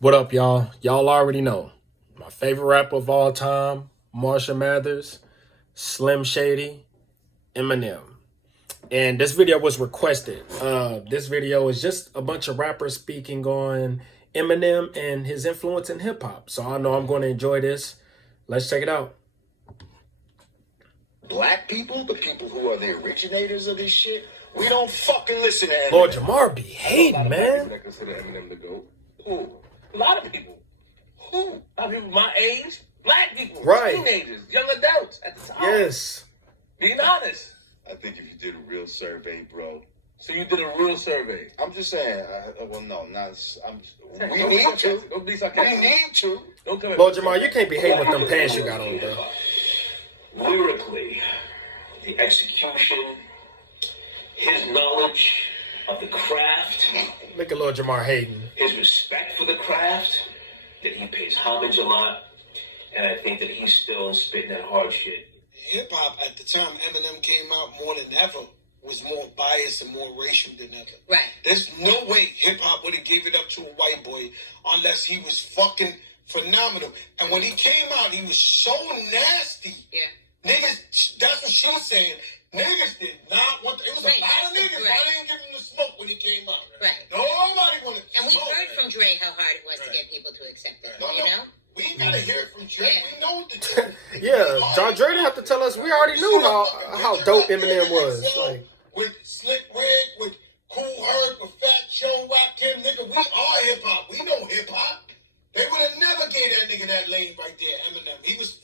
What up, y'all? Y'all already know. My favorite rapper of all time, Marshall Mathers, Slim Shady, Eminem. And this video was requested. This video is just a bunch of rappers speaking on Eminem and his influence in hip hop. So I know I'm going to enjoy this. Let's check it out. Black people, the people who are the originators of this shit, we don't fucking listen to Eminem. Lord Jamar be hating, man. That consider Eminem the GOAT. Who? A lot of people. Who? A lot of people my age. Black people. Right. Teenagers. Young adults at the time. Yes. Being honest. I think if you did a real survey, bro. So you did a real survey. I'm just saying. We need need to. Don't be We sarcastic. need to. Don't come Lord Jamar, you can't be hating with them pants you got on, bro. Lyrically, the execution, his knowledge of the craft, Look at Lord Jamar hating. his respect for the craft, that he pays homage a lot, and I think that he's still spitting that hard shit. Hip hop at the time Eminem came out more than ever was more biased and more racial than ever. Right. There's no way hip hop would have gave it up to a white boy unless he was fucking phenomenal. And when he came out, he was so nasty. Yeah. Niggas, that's what she's saying. Niggas did not want it was Right, a lot of that's niggas. right. I didn't give him the smoke when he came out. Right. Nobody wanted to And we smoke. heard from Dre how hard it was to get people to accept it. No, You know? we gotta hear it from Dre. Yeah. We know the Yeah, John Dre didn't have to tell us. We already knew how dope Eminem was. Like, with Slick Rick, with Cool Herc, with Fat Joe, Rap Kim, nigga, we are hip hop. We know hip hop. They would have never gave that nigga that lane right there, Eminem. He was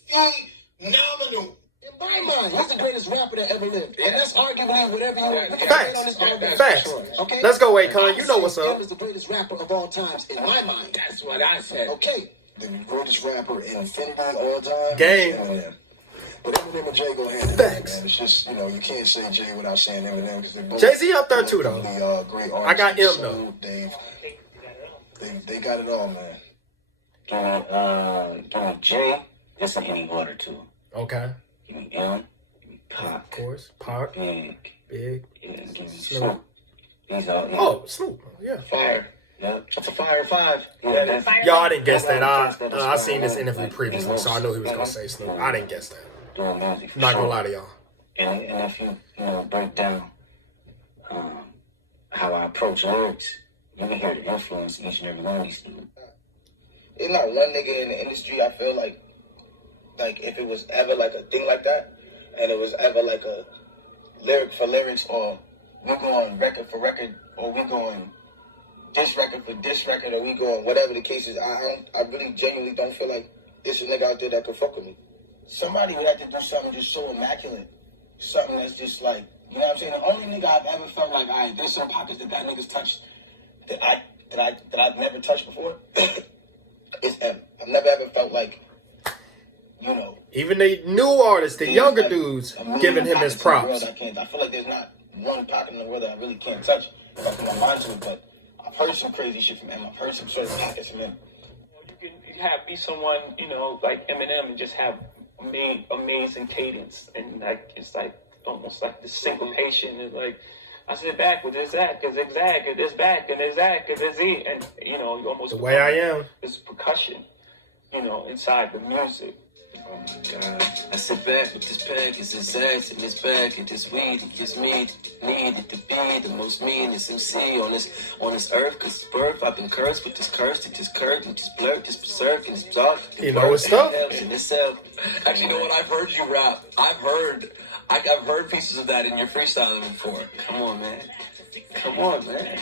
phenomenal. In my mind, he's the greatest rapper that ever lived. And that's arguably whatever you want. Facts. Okay? Let's go, Akon. You know what's up. Eminem is the greatest rapper of all times, in my mind. That's what I said. Okay. The greatest rapper in infinity all time. Game. Eminem. But Eminem and Jay go hand in hand, Facts. man. It's just, you can't say Jay without saying Eminem because they're both Jay-Z up there too, though. really, great artists. I got M, So though. They got it all, man. Doing Jay, just like any water too. Okay. Give me M, give me Of Pop, course. Park. Big, Big. and give me Snoop. Snoop. These are Oh, Snoop. Yeah. fire. Yep. That's a fire five. Yeah, that's Y'all, I didn't guess that. I seen this interview previously, so I knew he was going to say Snoop. I didn't guess that. doing music. For I'm not going to sure. lie to y'all. And if you break down how I approach lyrics, you can hear the influence each and every one of these dudes. It's not one nigga in the industry I feel like if it was ever like a thing like that, and it was ever like a lyric for lyrics, or we're going record for record, or we're going this record for this record, or we going whatever the case is, I really genuinely don't feel like there's a nigga out there that could fuck with me. Somebody would have to do something just so immaculate, something that's just like, you know what I'm saying? The only nigga I've ever felt like, alright, there's some pockets that nigga's touched that I've never touched before. It's him. I've never ever felt like, Even the new artists, the younger dudes, giving him his props. I feel like there's not one pocket in the world that I really can't touch. If I put my mind to it, but I've heard some crazy shit from him. I've heard some certain pockets from him. You can be someone, like Eminem and just have amazing cadence. And it's like almost like the syncopation. And like, I sit back with this that, because it's that, and this back, and this that, because it's it. And, you almost. The way I am. This percussion, inside the music. Oh my God. I sit back with this pack, it's his ass in his back, and this weed, it gives me needed to be the most meanest MC on this earth, cause it's birth, I've been cursed with this curse, it just curved, and just blurred, just berserk, and it's dark. You know his stuff. Actually, you know what, I've heard you rap. I've heard pieces of that in your freestyling before. Come on, man.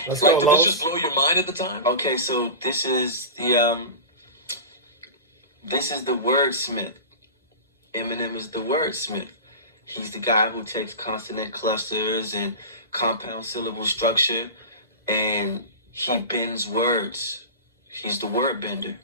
Let's go, Did Los. this just blow your mind at the time? Okay, so this is the wordsmith. Eminem is the wordsmith. He's the guy who takes consonant clusters and compound syllable structure, and he bends words. He's the word bender.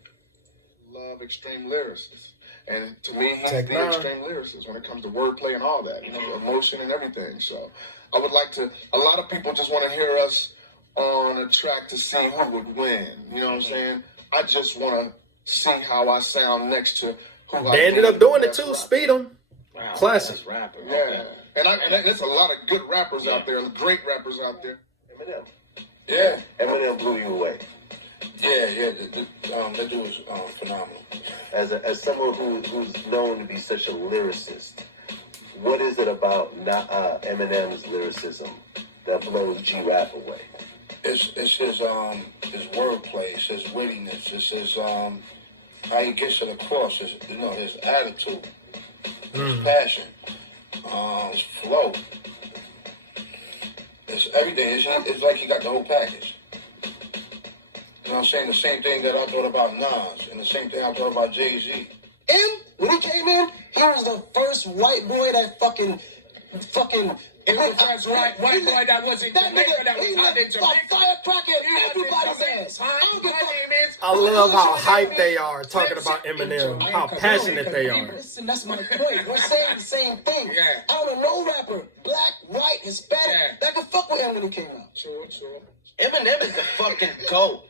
Love extreme lyricists. And to me, he's Tech the Nine. extreme lyricist when it comes to wordplay and all that, emotion and everything. So I would like to, a lot of people just want to hear us on a track to see who would win. You know what I'm saying? I just want to see how I sound next to who They ended up doing it too. Rapper. Speed 'em. Wow, Classic. that's rapper. Yeah. And there's a lot of good rappers out there, great rappers out there. Eminem. Yeah. Eminem blew you away. Yeah, that dude was phenomenal. As someone who's known to be such a lyricist, what is it about Eminem's lyricism that blows G-Rap away? It's his wordplay, it's his wittiness, it's his how he gets it across, his attitude, his passion, his flow. It's everything. It's like he got the whole package. You know what I'm saying? The same thing that I thought about Nas, and the same thing I thought about Jay-Z. When he came in, he was the first white boy that fucking. It was the first white boy that was in Jamaica, that was hot in Jamaica. Firecracker everybody's ass. I love how hyped they are talking about Eminem, how passionate they are. Listen, that's my point. We're saying the same thing. Yeah. I don't know no rapper, black, white, Hispanic, that could fuck with him when he came out. Sure. Eminem is the fucking GOAT.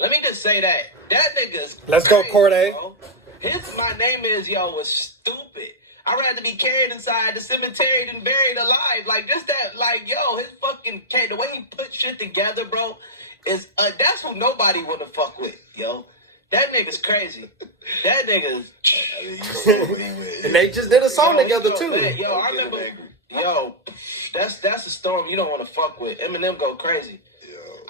Let me just say that. That nigga's Let's go, crazy, Corday. bro. His My Name Is, was stupid. I'd rather be carried inside the cemetery than buried alive. Like, just that, his fucking, the way he put shit together, bro, is, that's who nobody want to fuck with, yo. That nigga's crazy. That nigga's... And they just did a song together, too. Man, I remember, that's a storm you don't want to fuck with. Eminem go crazy.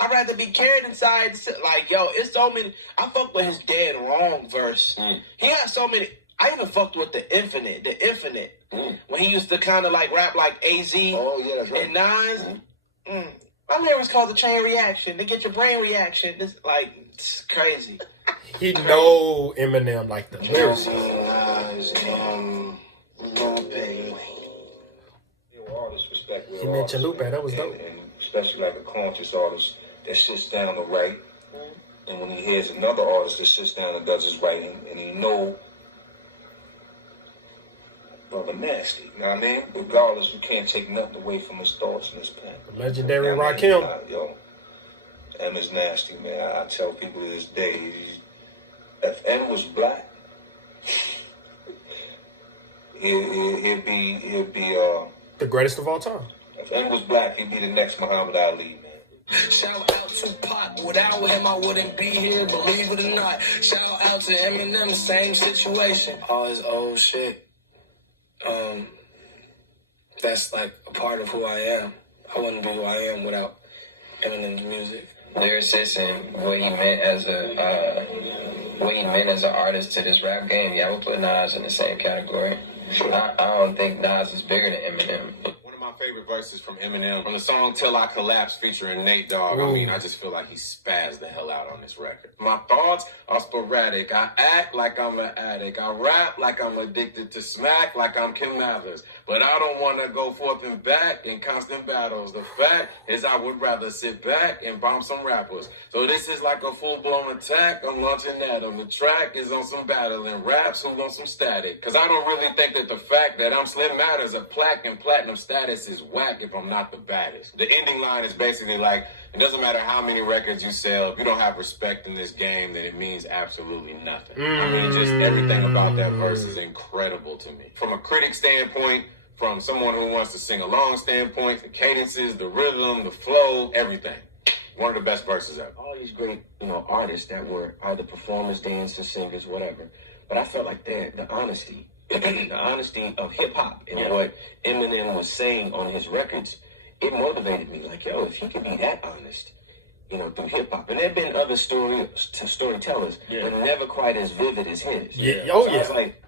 I'd rather be carried inside, it's so many... I fuck with his Dead Wrong verse. He has so many... I even fucked with the Infinite. When he used to kind of rap like AZ that's right. and Nas. My lyrics called the chain reaction. They get your brain reaction. It's crazy. He know Eminem like the lyrics. Artists respect He mentioned Lupe, that was dope. And especially like a conscious artist that sits down to write. And when he hears another artist that sits down and does his writing, and he know brother nasty. You know what I mean? Regardless, you can't take nothing away from his thoughts and his pen. The legendary Rakim. M is nasty, man. I tell people to this day, if M was black, he'd be The greatest of all time. If M was black, he'd be the next Muhammad Ali, man. Shout out to Pac. Without him, I wouldn't be here, believe it or not. Shout out to Eminem, the same situation. All his old shit. That's a part of who I am. I wouldn't be who I am without Eminem's music. Lyricist and what he meant as an artist to this rap game. Yeah, I would put Nas in the same category. I don't think Nas is bigger than Eminem. One of my favorite verses from Eminem, from the song Till I Collapse featuring Nate Dogg. I mean, I just feel like he spazzed the hell out on this record. My thoughts are sporadic. I act like I'm an addict. I rap like I'm addicted to smack, like I'm Kim Mathers. But I don't want to go forth and back in constant battles. The fact is I would rather sit back and bomb some rappers. So this is like a full-blown attack. I'm launching that on the track is on some battling raps who want some static. Because I don't really think that the fact that I'm Slim Matters, a plaque and platinum status is whack if I'm not the baddest. The ending line is basically like, it doesn't matter how many records you sell. If you don't have respect in this game, then it means absolutely nothing. I mean, just everything about that verse is incredible to me. From a critic standpoint, from someone who wants to sing along standpoint, the cadences, the rhythm, the flow, everything. One of the best verses ever. All these great, artists that were either performers, dancers, singers, whatever. But I felt like the honesty, the honesty of hip hop and what Eminem was saying on his records, it motivated me. Like, if he can be that honest, through hip hop. And there have been other storytellers, but never quite as vivid as his. Yeah. So I was like,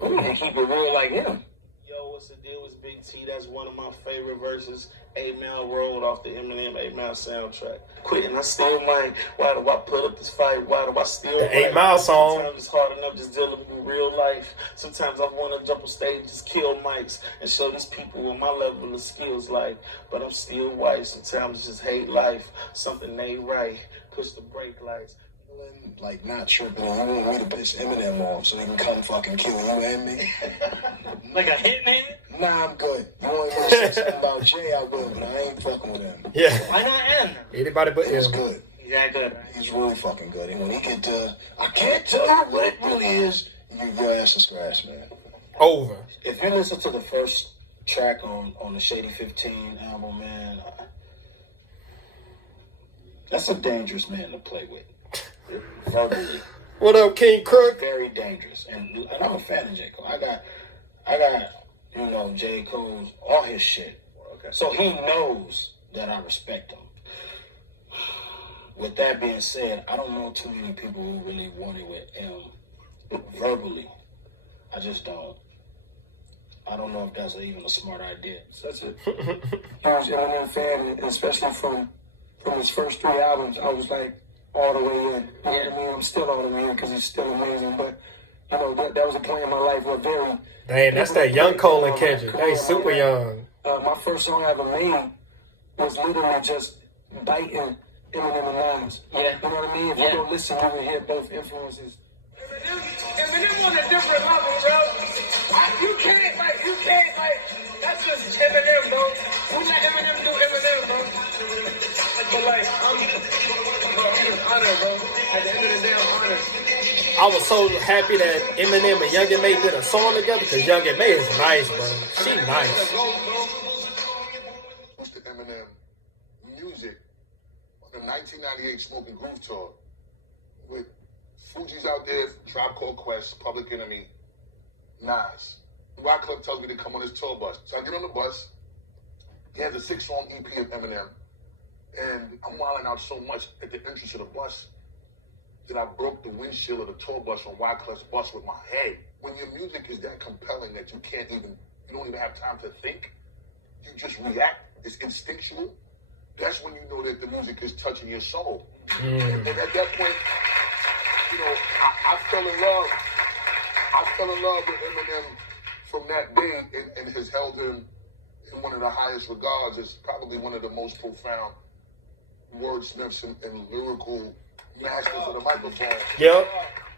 we need to keep it real like him. Yo, what's the deal with Big T? That's one of my favorite verses. 8 Mile Road off the Eminem 8 Mile soundtrack. Quitting, I still mind. Why do I put up this fight? Why do I still The 8 Mile song. Sometimes it's hard enough just dealing with real life. Sometimes I want to jump on stage, just kill mics, and show these people what my level of skills like. But I'm still white. Sometimes I just hate life. Something ain't right. Push the brake lights. Not tripping. You want me to piss Eminem off so he can come fucking kill you and me? Like a hitman? Nah, I'm good. You want me to say something about Jay, I will, but I ain't fucking with him. Yeah. Why not him? Anybody but him. He's good. Yeah, good. He's really fucking good. And when he get to, I can't tell you what it really is, your ass is scratched, man. Over. If you listen to the first track on the Shady 15 album, man, that's a dangerous man to play with. verbally. What up, King Crook? Very dangerous, and I'm a fan of J. Cole. I got, you know, J. Cole's all his shit. Okay. So he knows that I respect him. With that being said, I don't know too many people who really want it with him verbally. I just don't. I don't know if that's even a smart idea. Such a huge Eminem fan, and especially from his first 3 albums, I was like all the way in. You know what I mean? I'm still all the way in because he's still amazing. But you know that was a point in my life where very. Dang, that's that young Cole and Kendrick. They super young. My first song I ever made was literally just biting Eminem and Nas. Yeah. You know what I mean? If you don't listen, you will hear both influences. Eminem on a different level, bro. You can't, that's just Eminem, bro. We let Eminem do Eminem, bro. But like, I'm honored, bro. At the end of the day, I'm honored. I was so happy that Eminem and Young M.A did a song together because Young M.A is nice, bro. She nice. What's the Eminem music on the 1998 Smoking Groove tour with Fuji's out there, Tribe Called Quest, Public Enemy, Nas. Rock Club tells me to come on his tour bus. So I get on the bus. He has a 6-song EP of Eminem. And I'm wilding out so much at the entrance of the bus that I broke the windshield of the tour bus on Wyclef's bus with my head. When your music is that compelling that you don't even have time to think, you just react, it's instinctual, that's when you know that the music is touching your soul. And at that point, you know, I fell in love with Eminem from that day and has held him in one of the highest regards as probably one of the most profound wordsmiths and lyrical masters of the microphone. Yep.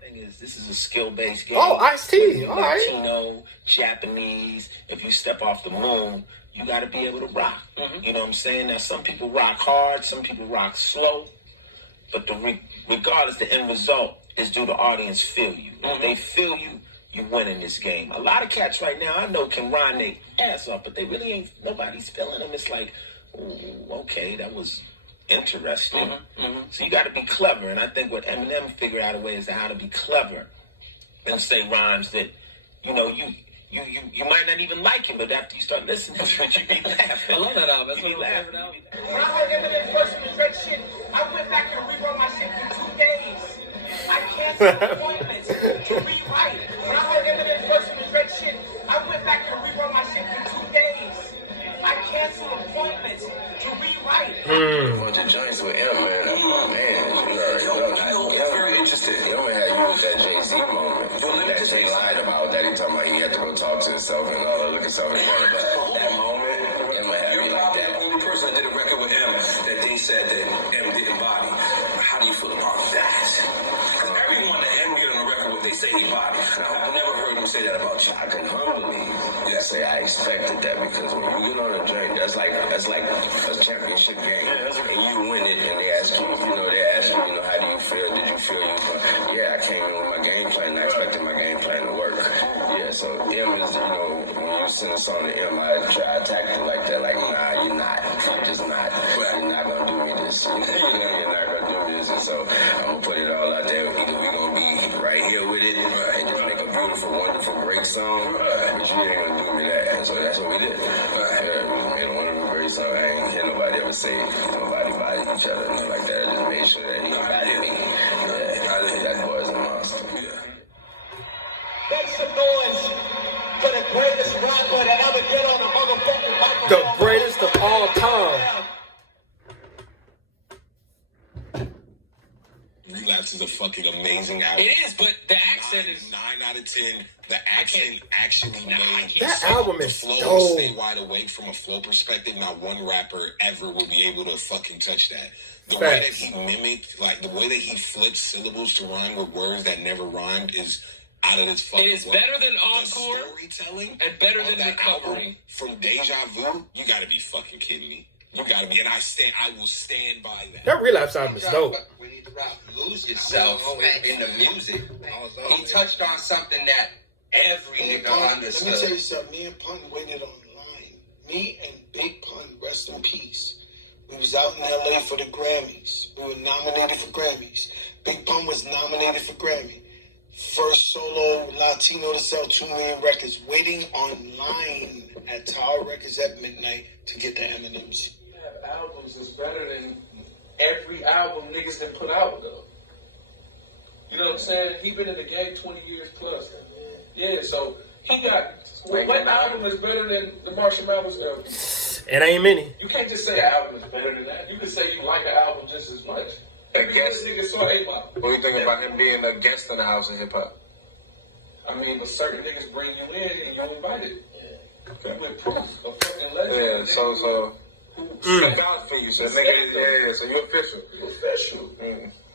Thing is, this is a skill-based game. Oh, Ice-T. All right. Latino, Japanese. If you step off the moon, you got to be able to rock. You know what I'm saying? Now, some people rock hard, some people rock slow, but regardless, the end result is do the audience feel you. If they feel you, you win in this game. A lot of cats right now I know can rhyme their ass off, but they really ain't. Nobody's feeling them. It's like, ooh, okay, that was interesting. So you got to be clever, and I think what Eminem figured out a way is how to be clever and say rhymes that, you know, you might not even like him, but after you start listening to it, you be laughing. I love that album. You be laughing. When I heard Eminem first with Drake shit, I went back and rewrote my shit for 2 days. I canceled appointments to rewrite. When I heard Eminem first with Drake shit, I went back and rewrote my shit for 2 days. I canceled appointments to rewrite. A bunch of joints with M, man. Oh, man. That's very interesting. You don't have you with that Jay-Z moment. That Jay lied about that. He talking about he had to go talk to himself and look at himself in the mirror. But that moment, M would have you like that. The only person that did a record with M that they said that M didn't body. How do you feel about that? Because everyone that M get on a record with, they say he body. I've never heard him say that about you. I can humbly say I expected that because when you get on a joint, that's like a championship game, and you win it, and they ask you, how do you feel? Did you feel you? Yeah, I came in with my game plan. I expected my game plan to work. Yeah, so M is, when you send a song to M, I try to attack you like that, like, nah, you're not. You're just not. You're not gonna do me this. You're not gonna do me this. And so I'm gonna put it all out there. Either we're gonna be right here with it and just make a beautiful, wonderful, great song, but you ain't gonna do me that. And so that's what we did. We made a wonderful, great song. I ain't hear nobody ever say nobody body each other and like that. I just made sure that he bodied me. That boy's a monster. Make some noise for the greatest rapper that ever get on a motherfucking microphone. The greatest of all time. Relapse is a fucking amazing album. It is, but the accent is 9 out of 10. The accent actually made that album is the flow. dope. Stay wide awake from a flow perspective. Not one rapper ever will be able to fucking touch that. The way that he mimicked, like the way that he flipped syllables to rhyme with words that never rhymed is out of this fucking It is world. better than Encore. The storytelling and better than that Recovery. album from Deja Vu. You gotta be fucking kidding me. You gotta be, and I will stand by that. That Relapse album is dope. When you lose yourself in the music, he touched on something that every nigga understood. Let me tell you something. Me and Pun waited on the line. Me and Big Pun, rest in peace. We was out in LA for the Grammys. We were nominated for Grammys. Big Pun was nominated for Grammy. First solo Latino to sell 2 million records. Waiting online at Tower Records at midnight to get the Eminems. Albums is better than every album niggas that put out, though. You know what I'm saying? He been in the game 20 years plus. Yeah, so he got... What album is better than the Marshall Mathers album? It ain't many. You can't just say an album is better than that. You can say you like an album just as much. Every nigga saw A-Bop. What do you think about him being a guest in the House of Hip Hop? I mean, but certain niggas bring you in and you invited. Okay. With proof of fucking legend. Yeah, so stick out for you. So nigga, so you official. You official.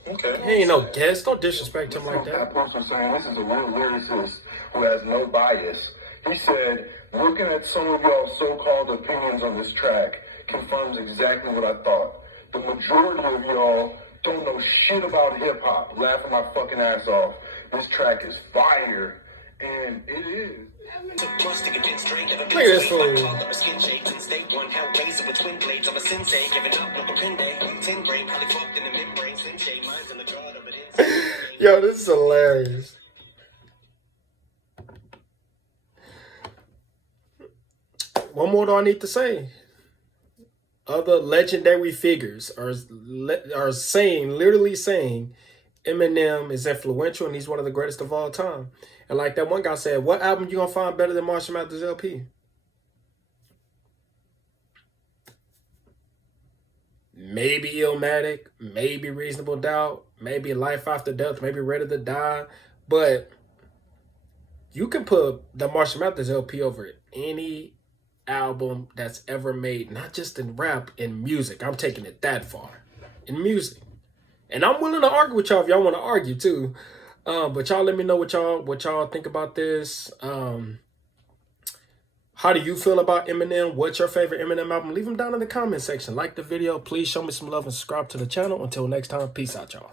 Okay. He ain't no guest. Don't disrespect him like that. That person saying this is a real lyricist who has no bias. He said, looking at some of y'all's so-called opinions on this track confirms exactly what I thought. The majority of y'all don't know shit about hip-hop. Laughing my fucking ass off. This track is fire. And it is. Look at this fool. Yo, this is hilarious. What more do I need to say? Other legendary figures are saying, literally saying, Eminem is influential and he's one of the greatest of all time. And like that one guy said, what album you gonna find better than Marshall Mathers LP? Maybe Illmatic, maybe Reasonable Doubt, maybe Life After Death, maybe Ready to Die. But you can put the Marshall Mathers LP over any album that's ever made, not just in rap, in music. I'm taking it that far. In music. And I'm willing to argue with y'all if y'all want to argue too. But y'all let me know what y'all think about this. How do you feel about Eminem? What's your favorite Eminem album? Leave them down in the comment section. Like the video. Please show me some love and subscribe to the channel. Until next time, peace out, y'all.